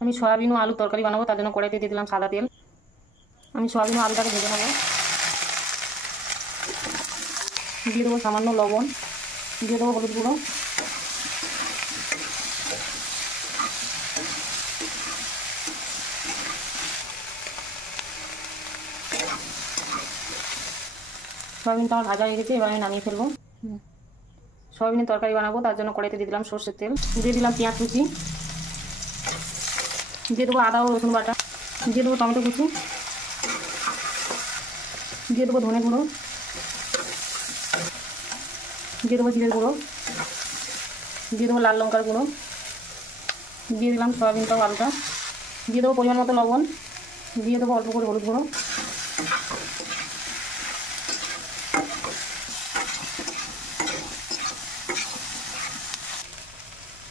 আমি সয়াবিন ও আলু তরকারি বানাবো, তার জন্য কড়াইতে দিয়ে দিলাম সাদা তেল। আমি সয়াবিন ও আলুটাকে ভেজে নেবো। দিয়ে দেবো সামান্য লবণ, দিয়ে দেবো হলুদ গুঁড়ো, সয়াবিনটা আমার ভাজা হয়ে গেছে, এবার আমি নামিয়ে ফেলবো। সয়াবিনের তরকারি বানাবো, তার জন্য কড়াইতে দিয়ে দিলাম সর্ষের তেল, দিয়ে দিলাম পেঁয়াজ কুচি, দিয়ে দেবো আদা ও রসুন বাটা, দিয়ে দেবো টমেটো কুচি, দিয়ে দেবো ধনে গুঁড়ো, দিয়ে দেবো জিরের গুঁড়ো, দিয়ে দেবো লাল লঙ্কার গুঁড়ো, দিয়ে দিলাম সয়াবিনটা ও আলুটা, দিয়ে দেবো পরিমাণ মতো লবণ, দিয়ে দেবো অল্প করে হলুদ গুঁড়ো,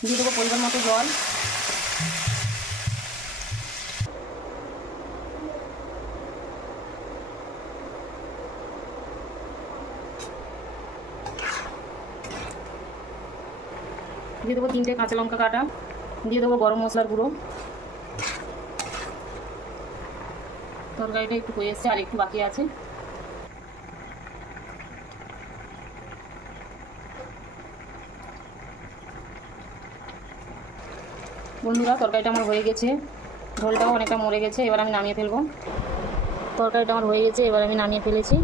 দিয়ে দেবো পরিমাণ মতো জল, দিয়ে দেবো 3টে কাঁচা লঙ্কা কাটা, দিয়ে দেবো গরম মশলার গুঁড়ো। তরকারিটা একটু হয়ে এসছে, আর একটু বাকি আছে। বন্ধুরা, তরকারিটা আমার হয়ে গেছে, ঝোলটাও অনেকটা মরে গেছে, এবার আমি নামিয়ে ফেলবো। তরকারিটা আমার হয়ে গেছে, এবার আমি নামিয়ে ফেলেছি।